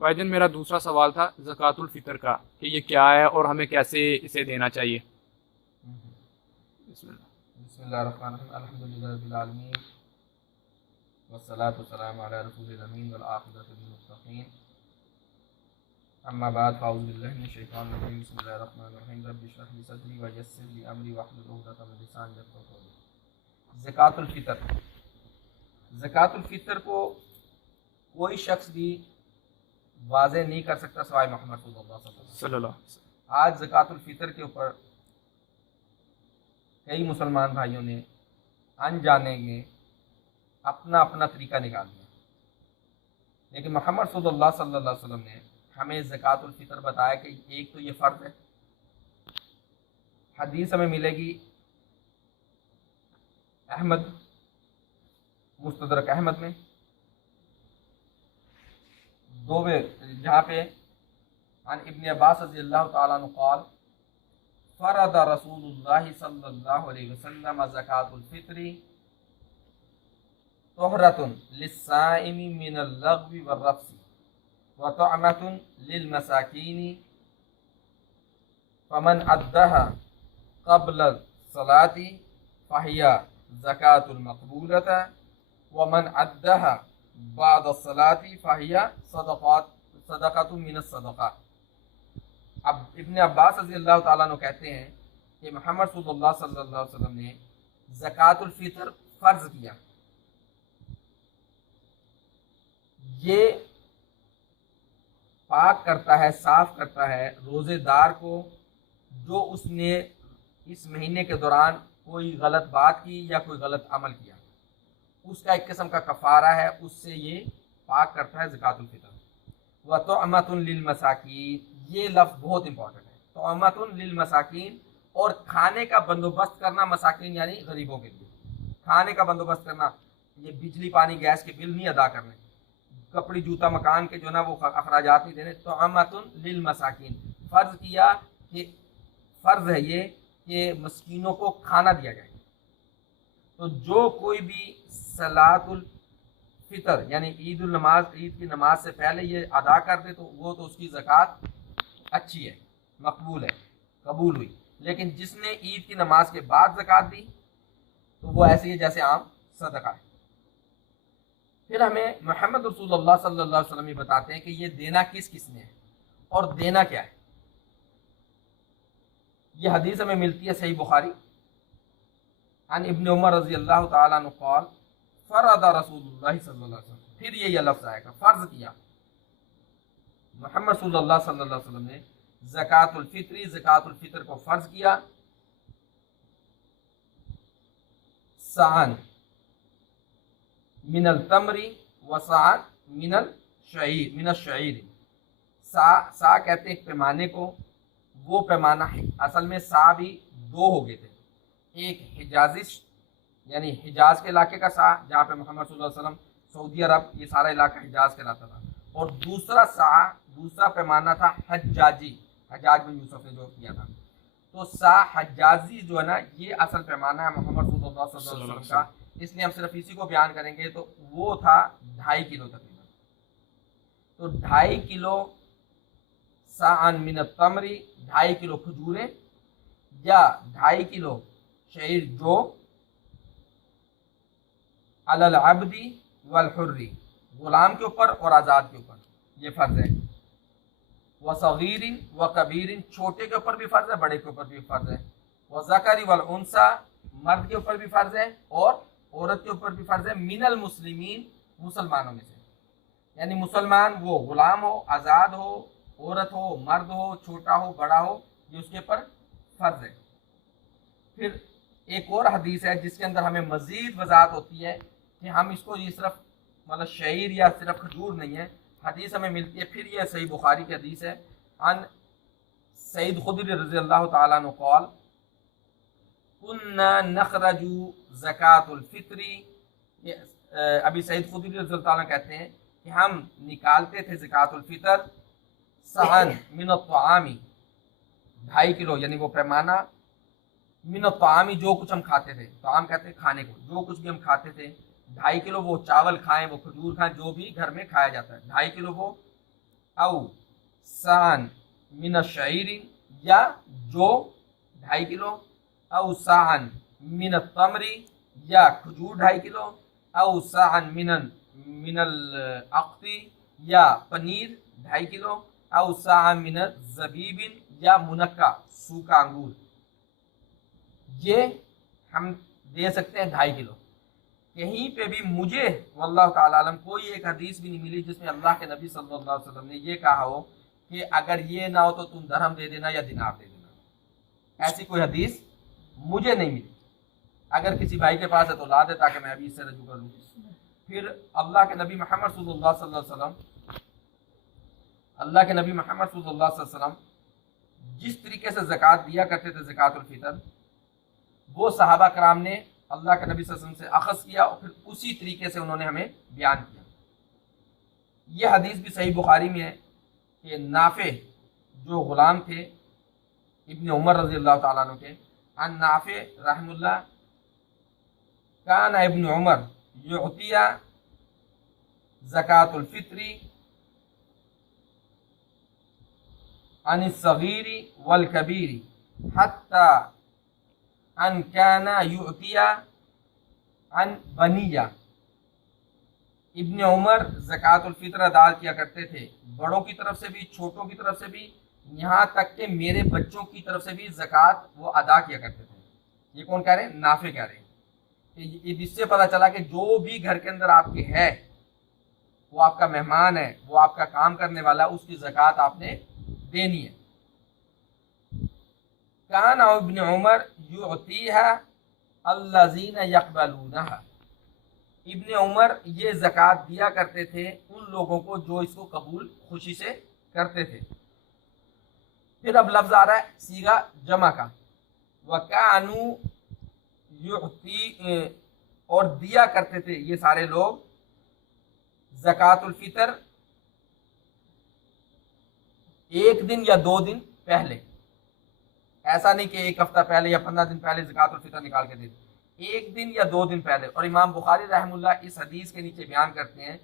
भाईजान मेरा दूसरा सवाल था ज़कातुल फ़ितर का कि ये क्या है और हमें कैसे इसे देना चाहिए। बिस्मिल्लाह। बिस्मिल्लाहिर्रहमानिर्रहीम अल्हम्दुलिल्लाहि रब्बिल आलमीन वस्सलातु वस्सलामु अला रसूलिल अमीन वल आखिरतु लिल मुत्तकीन अम्मा बाद फ़अऊज़ु बिल्लाहि मिनश शैतानिर रजीम बिस्मिल्लाहिर्रहमानिर्रहीम रब्बि इश्रह ली सदरी व यस्सिर ली अमरी वहलुल उक़दतम मिन लिसानी यफ़क़हू क़ौली। ज़कातुल फ़ितर, ज़कातुल फ़ितर को कोई शख्स भी वाज़े नहीं कर सकता सिवाय मोहम्मद सल्लल्लाहु अलैहि वसल्लम। सल्लल्लाहु अलैहि वसल्लम। आज ज़कातुल फ़ितर के ऊपर कई मुसलमान भाइयों ने अनजाने में अपना अपना तरीका निकाल दिया, लेकिन मोहम्मद सल्लल्लाहु अलैहि वसल्लम ने हमें ज़कातुल फ़ितर बताया कि एक तो ये फ़र्ज़ है। हदीस हमें मिलेगी अहमद मुस्तदरक अहमद में जहाँ पे अन इब्न अब्बास रज़ियल्लाहु ताला अन्हु क़ाल फ़रद रसूलुल्लाह सल्लल्लाहु अलैहि वसल्लम ज़कातुल फ़ित्री तुहरतुन लिस्साइमी मिनल लग़वी वर्रफ़्सी व तुअमतुन लिल मसाकीनी फमन अद्दाहा क़ब्ल सलाती फ़हिया ज़कातुल मक़बूलता व मन अद्दाहा बाद सलाती फ़हिया सदक़तुन मिनस सदक़ात। अब इब्न अब्बास रज़ियल्लाहु ताला अन्हु कहते हैं कि मोहम्मद सल्लल्लाहु अलैहि वसल्लम ने ज़कातुल फ़ितर फ़र्ज़ किया। ये पाक करता है, साफ करता है रोज़ेदार को जो उसने इस महीने के दौरान कोई गलत बात की या कोई गलत अमल किया, उसका एक किस्म का कफ़ारा है, उससे ये पाक करता है ज़कातुल फ़ितर। व तुअमतुन लिल मसाकीन, ये लफ्ज़ बहुत इंपॉर्टेंट है, तुअमतुन लिल मसाकीन, और खाने का बंदोबस्त करना मसाकीन यानी गरीबों के लिए खाने का बंदोबस्त करना। ये बिजली पानी गैस के बिल नहीं अदा करने, कपड़ी जूता मकान के जो ना वो अखराजात नहीं देने। तुअमतुन लिल मसाकीन, फ़र्ज़ किया कि फ़र्ज़ है ये कि मस्कीनों को खाना दिया जाए। तो जो कोई भी सलातुल फ़ितर यानी ईद की नमाज से पहले ये अदा कर दे तो वो तो उसकी ज़कात अच्छी है, मकबूल है, कबूल हुई। लेकिन जिसने ईद की नमाज के बाद ज़कात दी तो वो ऐसी है जैसे आम सदका है। फिर हमें मोहम्मद रसूलुल्लाह सल्लल्लाहु अलैहि वसल्लम बताते हैं कि ये देना किस किस ने है और देना क्या है। ये हदीस हमें मिलती है सही बुखारी अन इब्न उमर रज़ियल्लाहु ताला अन्हु क़ाल फ़रद रसूलुल्लाह सल्लल्लाहु अलैहि वसल्लम। फिर ये लफ्ज़ आएगा, फ़र्ज़ किया मोहम्मद सल्लल्लाहु अलैहि वसल्लम ने ज़कातुल फ़ित्री, ज़कातुल फ़ितर को फ़र्ज़ किया। सान मिनल तमरी व सान मिनल शईर। सा कहते हैं पैमाने को, वो पैमाना है असल में सा भी दो हो गए थे, एक हिजाजी यानी हिजाज के इलाके का सा जहाँ पे मोहम्मद सल्लल्लाहु अलैहि वसल्लम सऊदी अरब ये सारा इलाका हिजाज कहलाता था, और दूसरा पैमाना था हज्जाजी, हज्जाज बिन यूसुफ ने जो किया था। तो सा हज्जाजी जो है ना ये असल पैमाना है मोहम्मद सल्लल्लाहु अलैहि वसल्लम का, इसलिए हम सिर्फ इसी को बयान करेंगे। तो वो था 2.5 किलो तकरीबन। तो 2.5 किलो साअन मिन तमरी, 2.5 किलो खजूरें, या 2.5 किलो शईर जो अलल अब्दी वल हुर्री, गुलाम के ऊपर और आज़ाद के ऊपर ये फ़र्ज़ है। व सगीरिन व कबीरिन, छोटे के ऊपर भी फ़र्ज़ है, बड़े के ऊपर भी फ़र्ज़ है। व ज़करी वल उनसा, मर्द के ऊपर भी फ़र्ज़ है और औरत के ऊपर भी फ़र्ज़ है। मिनल मुस्लिमीन, मुसलमानों में से, यानी मुसलमान वो गुलाम हो, आज़ाद हो, औरत हो, मर्द हो, छोटा हो, बड़ा हो, ये उसके ऊपर फ़र्ज़ है। फिर एक और हदीस है जिसके अंदर हमें मज़ीद वजाहत होती है कि हम इसको ये सिर्फ मतलब शईर या सिर्फ खजूर नहीं है। हदीस हमें मिलती है, फिर ये सही बुखारी की हदीस है अन सईद खुदरी रज़ियल्लाहु ताला अन्हु क़ाल कुन्ना नखरजू ज़कातुल फ़ित्री। अभी सईद खुदरी रज़ियल्लाहु ताला कहते हैं कि हम निकालते थे ज़कातुल फ़ितर सहन मिन तआमी, 2.5 किलो यानी वो पैमाना, मिन तआमी जो कुछ हम खाते थे, तआम कहते हैं खाने को, जो कुछ भी हम खाते थे, 2.5 किलो वो चावल खाएं, वो खजूर खाएं, जो भी घर में खाया जाता है, 2.5 किलो वो औ सान मिन शईरिन, या जो 2.5 किलो, औ सान मिन तमरी, या खजूर 2.5 किलो, औ सान मिनल अख्ती, या पनीर 2.5 किलो, औ सान मिन जबीबिन, या मुनक्का सूखा अंगूर। ये हम दे सकते हैं 2.5 किलो। कहीं पे भी मुझे वल्लाहु ताला आलम कोई एक हदीस भी नहीं मिली जिसमें अल्लाह के नबी सल्लल्लाहु अलैहि वसल्लम ने ये कहा हो कि अगर ये ना हो तो तुम दरहम दे देना या दिनार दे देना। ऐसी कोई हदीस मुझे नहीं मिली। अगर किसी भाई के पास है तो ला दे ताकि मैं अभी इससे रजू कर लूँ। फिर अल्लाह के नबी मोहम्मद सल्लल्लाहु अलैहि वसल्लम जिस तरीके से ज़कात दिया करते थे, ज़कातुल फितर, वो सहाबा कराम ने अल्लाह के नबी सल्लल्लाहु अलैहि वसल्लम से अखज़ किया और फिर उसी तरीके से उन्होंने हमें बयान किया। ये हदीस भी सही बुखारी में है कि नाफे जो ग़ुलाम थे इब्न उमर रज़ी अल्लाह ताला अन्हु के, अन नाफे रहमुल्लाह कान इब्न उमर युतिया ज़कातुल फित्री अन सगीरी वल कबीरी हत्ता अन काना युतिया अन बनिया। इब्न उमर ज़कातुल फित्र अदा किया करते थे, बड़ों की तरफ से भी, छोटों की तरफ से भी, यहाँ तक कि मेरे बच्चों की तरफ से भी ज़कात वो अदा किया करते थे। ये कौन कह रहे हैं? नाफे कह रहे हैं। इससे पता चला कि जो भी घर के अंदर आपके है, वो आपका मेहमान है, वो आपका काम करने वाला, उसकी ज़कात आपने देनी है। कान इब्न उमर युतीहा अल्लज़ीना यक़बलूनहा। इब्न उमर ये ज़कात दिया करते थे उन लोगों को जो इसको कबूल खुशी से करते थे। फिर अब लफ्ज़ आ रहा है सीगा जमा का, वकानु युती, और दिया करते थे ये सारे लोग ज़कातुल फितर 1 दिन या 2 दिन पहले। ऐसा नहीं कि 1 हफ्ता पहले या 15 दिन पहले ज़कातुल फितर निकाल के दे दी, 1 दिन या 2 दिन पहले। और इमाम बुखारी रहमुल्लाह इस हदीस के नीचे बयान करते हैं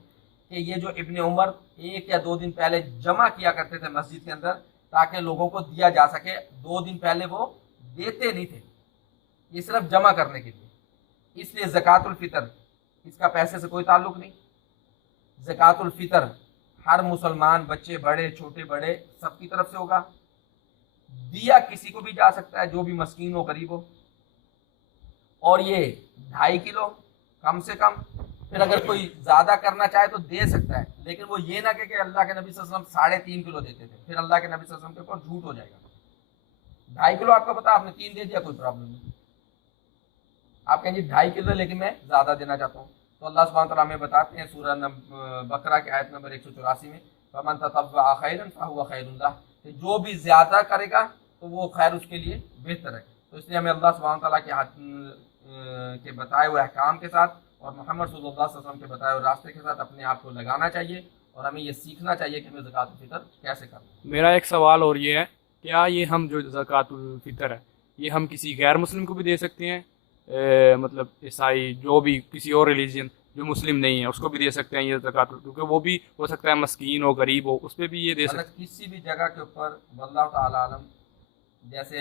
कि ये जो इब्न उमर 1 या 2 दिन पहले जमा किया करते थे मस्जिद के अंदर ताकि लोगों को दिया जा सके, 2 दिन पहले वो देते नहीं थे, ये सिर्फ जमा करने के लिए। इसलिए ज़कातुल फितर इसका पैसे से कोई ताल्लुक नहीं। ज़कातुल फितर हर मुसलमान, बच्चे बड़े, छोटे बड़े, सबकी तरफ से होगा। दिया किसी को भी जा सकता है जो भी मस्कीन हो, गरीब हो। और ये 2.5 किलो कम से कम। फिर अगर कोई ज्यादा करना चाहे तो दे सकता है, लेकिन वो ये ना कि अल्लाह के नबी सल्लल्लाहु अलैहि वसल्लम 3.5 किलो देते थे, फिर अल्लाह के नबी सल्लल्लाहु अलैहि वसल्लम के ऊपर झूठ हो जाएगा। 2.5 किलो आपको पता, आपने 3 दे दिया, कोई प्रॉब्लम नहीं। आप कहेंगे 2.5 किलो लेकिन मैं ज्यादा देना चाहता हूँ, तो अल्लाह सुब्हानहू तआला हमें बताते हैं सूरह बकरा के आयत नंबर 184 में, फमन ततव्वअ खैरन फहुव खैरुन लह, कि जो भी ज्यादा करेगा तो वो खैर उसके लिए बेहतर है। तो इसलिए हमें अल्लाह सुब्हानहू तआला के बताए हुए अहकाम के साथ और मोहम्मद सल्लल्लाहु अलैहि वसल्लम के बताए हुए रास्ते के साथ अपने आप को लगाना चाहिए और हमें ये सीखना चाहिए कि हमें ज़कातुल फितर कैसे करना है। मेरा एक सवाल और ये है, क्या ये हम जो ज़कातुल फितर है ये हम किसी गैर मुस्लिम को भी दे सकते हैं? मतलब ईसाई, जो भी किसी और रिलीजन जो मुस्लिम नहीं है उसको भी दे सकते हैं ये ज़कातुल, क्योंकि वो भी हो सकता है मस्कीन हो, गरीब हो, उस पर भी ये दे सकते हैं। किसी भी जगह के ऊपर वल्लाहु ताला आलम, जैसे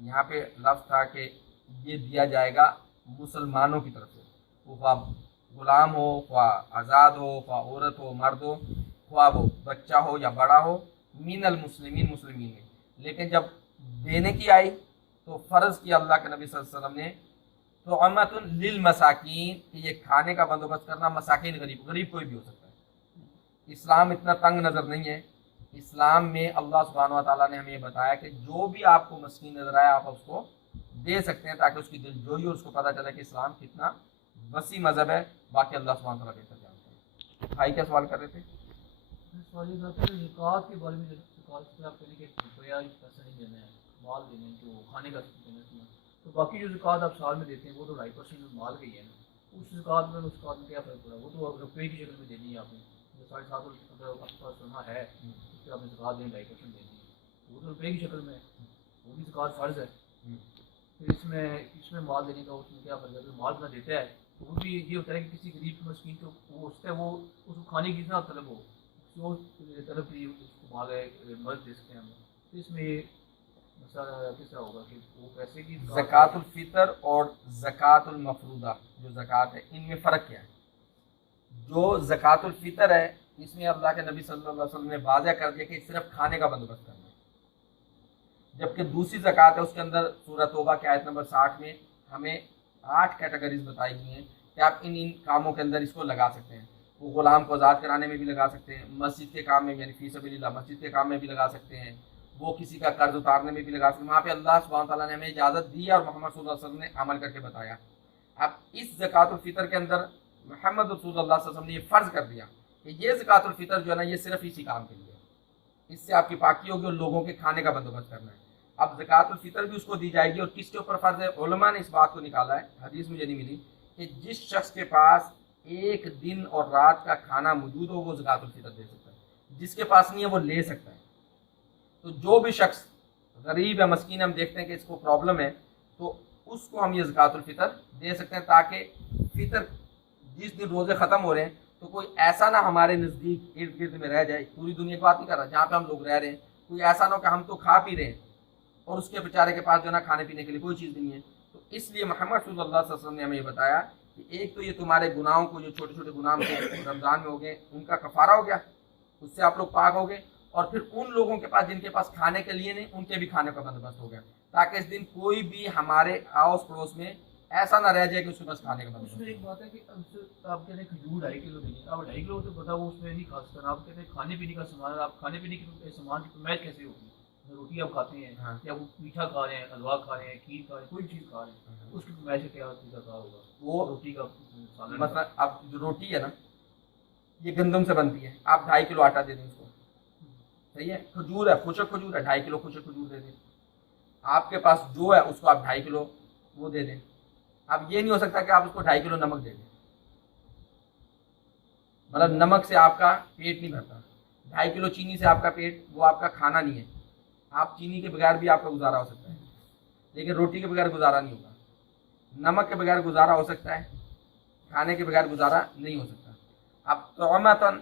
यहाँ पे लफ्ज़ था कि ये दिया जाएगा मुसलमानों की तरफ से, ख्वा गुलाम हो, ख्वा आज़ाद हो, ख्वा औरत हो, मर्द हो, ख्वा वो बच्चा हो या बड़ा हो, मिनल मुस्लिमीन, मुस्लिमीन में। लेकिन जब देने की आई तो फ़र्ज़ किया अल्लाह के नबी सल्लल्लाहु अलैहि वसल्लम ने तो अमतुन लिल मसाकीन, कि ये खाने का बंदोबस्त करना मसाकीन, गरीब, गरीब कोई भी हो सकता है। इस्लाम इतना तंग नज़र नहीं है। इस्लाम में अल्लाह सुब्हानहू व तआला ने हमें बताया कि जो भी आपको मस्कीन नजर आए आप उसको दे सकते हैं, ताकि उसकी दिलजोई और उसको पता चले कि इस्लाम कितना वसी मज़हब है। बाकी अल्लाह सुब्हानहू व तआला बेहतर जानते हैं। भाई क्या सवाल कर रहे थे? सवाल ये था कि ज़कात के बारे में, ज़कात से आप कहेंगे कि रुपया पैसा नहीं देना है, माल देने जो खाने का देना है, तो बाकी जो ज़कात आप साल में देते हैं वो तो 2.5% माल का ही है ना, उस ज़कात में क्या फ़र्क पड़ा? वो तो रुपये की शक्ल में देनी है आपने, जो 7.5 अगर आपके पास सोना है उस पर आपने ज़कात देनी 2.5% देनी है, वो तो रुपये की शक्ल में है, वो भी ज़कात फ़र्ज़ है। फिर इसमें माल देने का उसमें क्या फ़र्क है? तो माल अपना देता है तो वो भी ये होता है कि किसी गरीब की मस्कीन को वो उसका वो उसको खाने की ना तलब हो, उसको तलब की उसको माल मर्द दे सकते हैं हम, तो इसमें ये मसला किस तरह होगा कि वो पैसे की ज़कातुल फ़ितर और ज़कातुल मफ़रूदा जो ज़कात है इनमें फ़र्क क्या है? जो ज़कातुल फ़ितर है इसमें अल्लाह के नबी सल्लल्लाहु अलैहि वसल्लम ने वाज़ह कर दिया कि सिर्फ खाने का बंदोबस्त करना है, जबकि दूसरी ज़कात है उसके अंदर सूरह तौबा की आयत नंबर 60 में हमें 8 कैटेगरीज बताई गई हैं कि आप इन इन कामों के अंदर इसको लगा सकते हैं। वो ग़ुलाम को आज़ाद कराने में भी लगा सकते हैं, मस्जिद के काम में यानी फ़ी सबीलिल्लाह मस्जिद के काम में भी लगा सकते हैं, वो किसी का कर्ज उतारने में भी लगा सकते हैं। वहाँ पे अल्लाह सुब्हानहू व तआला ने हमें इजाज़त दी और मोहम्मद सल्लल्लाहु अलैहि वसल्लम ने अमल करके बताया। अब इस ज़कातुल फ़ितर के अंदर मोहम्मद रसूलुल्लाह सल्लल्लाहु अलैहि वसल्लम ने ये फ़र्ज़ कर दिया कि ये ज़कातुल फ़ितर जो है ना ये सिर्फ इसी काम के लिए है, इससे आपकी पाकी होगी और लोगों के खाने का बंदोबस्त करना है। अब ज़कातुल फ़ितर भी उसको दी जाएगी और किसके ऊपर फ़र्ज़ है? उलमा ने इस बात को निकाला है, हदीस मुझे नहीं मिली, कि जिस शख्स के पास एक दिन और रात का खाना मौजूद हो वो ज़कातुल फ़ितर दे सकता है, जिसके पास नहीं है वो ले सकता है। तो जो भी शख्स गरीब या मस्कीन हम देखते हैं कि इसको प्रॉब्लम है तो उसको हम ये ज़कातुल फ़ितर दे सकते हैं, ताकि फ़ितर जिस दिन रोज़े ख़त्म हो रहे हैं तो कोई ऐसा ना हमारे नज़दीक इर्द गिर्द में रह जाए, पूरी दुनिया की बात नहीं कर रहा, जहाँ पे हम लोग रह रहे हैं कोई ऐसा ना हो कि हम तो खा पी रहे हैं और उसके बेचारे के पास जो ना खाने पीने के लिए कोई चीज़ नहीं है। तो इसलिए मोहम्मद सल्लल्लाहु अलैहि वसल्लम ने हमें ये बताया कि एक तो ये तुम्हारे गुनाहों को जो छोटे छोटे गुनाह रमज़ान में हो गए उनका कफ़ारा हो गया, उससे आप लोग पाक हो गए, और फिर उन लोगों के पास जिनके पास खाने के लिए नहीं उनके भी खाने का बंदोबस्त हो गया, ताकि इस दिन कोई भी हमारे आस पड़ोस में ऐसा ना रह जाए कि उसके पास खाने का बंदोबस्त। उसमें एक बात है कि आप कहते हैं खजूर 2.5 किलो देंगे, आप 2.5 किलो तो पता वो उसमें नहीं खा सकते, आप कहते हैं खाने पीने का सामान, आप खाने पीने के सामान की मैच कैसे होगी? रोटी आप खाते हैं हाँ। या वो मीठा खा रहे हैं, हलवा खा रहे हैं, खीर खा रहे हैं, कोई चीज़ खा रहे हैं, उसकी मैच से क्या तरीका होगा? वो रोटी का सालन मतलब अब जो रोटी है ना ये गंदम से बनती है, आप 2.5 किलो आटा दे दें उसको, सही है। खजूर है, खुशक खजूर है, 2.5 किलो खुशक खजूर दे दें। आपके पास जो है उसको आप 2.5 किलो वो दे दें। अब ये नहीं हो सकता कि आप उसको 2.5 किलो नमक दे दें, मतलब नमक से आपका पेट नहीं भरता, 2.5 किलो चीनी से आपका पेट, वो आपका खाना नहीं है। आप चीनी के बगैर भी आपका गुजारा हो सकता है, लेकिन रोटी के बगैर गुजारा नहीं होगा। नमक के बगैर गुजारा हो सकता है, खाने के बगैर गुजारा नहीं हो सकता। अब तोअमतन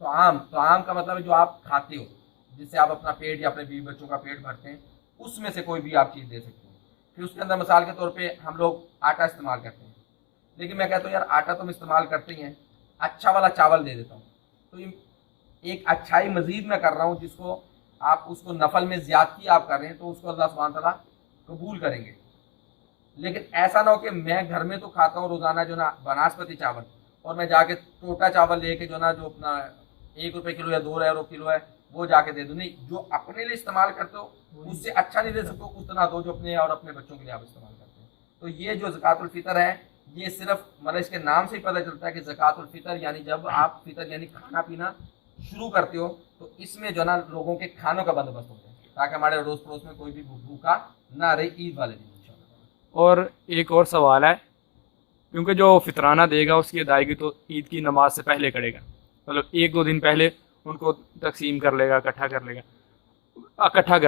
तो आम का मतलब है जो आप खाते हो, जिससे आप अपना पेट या अपने बीवी बच्चों का पेट भरते हैं, उसमें से कोई भी आप चीज़ दे सकते हैं। फिर उसके अंदर मिसाल के तौर पे हम लोग आटा इस्तेमाल करते हैं, लेकिन मैं कहता हूँ यार आटा तो हम इस्तेमाल करते ही हैं, अच्छा वाला चावल दे देता हूँ। तो ये एक अच्छाई मज़ीद मैं कर रहा हूँ, जिसको आप उसको नफल में ज़्यादती आप कर रहे हैं तो उसको अल्लाह सुब्हान तआला कबूल करेंगे। लेकिन ऐसा ना हो कि मैं घर में तो खाता हूँ रोज़ाना जो ना बनास्पति चावल, और मैं जाके टोटा चावल लेके जो ना जो अपना 1 रुपये किलो या 2 euro किलो है वो जाके दे दो। नहीं, जो अपने लिए इस्तेमाल करते हो उससे अच्छा नहीं दे सकते, उतना दो जो अपने और अपने बच्चों के लिए आप इस्तेमाल करते हैं। तो ये जो ज़कातुल फ़ितर है ये सिर्फ मतलब इसके नाम से ही पता चलता है कि ज़कातुल फ़ितर यानी जब आप फ़ितर यानी खाना पीना शुरू करते हो तो इसमें जो ना लोगों के खानों का बंदोबस्त होता है, ताकि हमारे अड़ोस पड़ोस में कोई भी भूखा ना रहे ईद वाले दिन इंशाअल्लाह। और एक और सवाल है, क्योंकि जो फितराना देगा उसकी अदायगी तो ईद की नमाज से पहले करेगा, मतलब 1-2 दिन पहले उनको तकसीम कर लेगा, इकट्ठा कर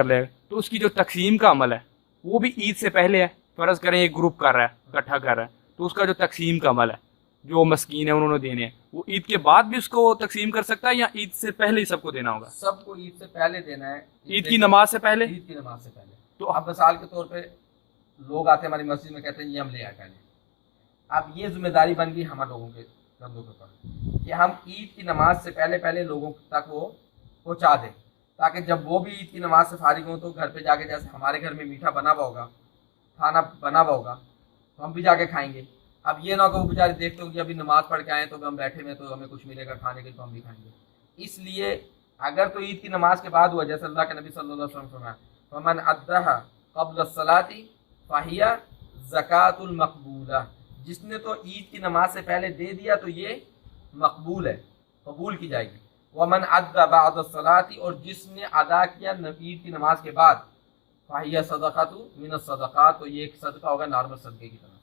लेगा, तो उसकी जो तकसीम का अमल है वो भी ईद से पहले है। फ़र्ज़ करें एक ग्रुप कर रहा है, इकट्ठा कर रहा है, तो उसका जो तकसीम का अमल है, जो मस्कीन है उन्होंने देने हैं, वो ईद के बाद भी उसको तकसीम कर सकता है या ईद से पहले ही सबको देना होगा? सबको ईद से पहले देना है, ईद की नमाज से पहले। ईद की नमाज से पहले। तो अब मिसाल के तौर पे लोग आते हैं हमारी मस्जिद में, कहते हैं ये हम ले आए पहले। अब ये जिम्मेदारी बन गई हम लोगों के कंधों के ऊपर कि हम ईद की नमाज से पहले पहले लोगों तक वो पहुँचा दें, ताकि जब वो भी ईद की नमाज से फारिग हों तो घर पे जाके, जैसे हमारे घर में मीठा बना हुआ होगा, खाना बना हुआ होगा, तो हम भी जाके खाएंगे। अब ये ना हो कि वो बेचारे देखते हो कि अभी नमाज पढ़ के आए तो हम बैठे में तो हमें कुछ मिलेगा खाने के तो हम भी खाएंगे। इसलिए अगर तो ईद की नमाज के बाद हुआ, जैसे अल्लाह के नबी सल्लल्लाहु अलैहि वसल्लम फरमाया फमन अद्दाहा क़ब्ल अस्सलाती फ़हिया ज़कातुल मक़बूला, जिसने तो ईद की नमाज से पहले दे दिया तो ये मकबूल है, कबूल की जाएगी। वमन अद्दा बाद अस्सलाती, और जिसने अदा किया ईद की नमाज के बाद, फ़हिया सदक़तु मिन अस्सदक़ात, तो ये एक सदका होगा नॉर्मल सदक़े की तरह।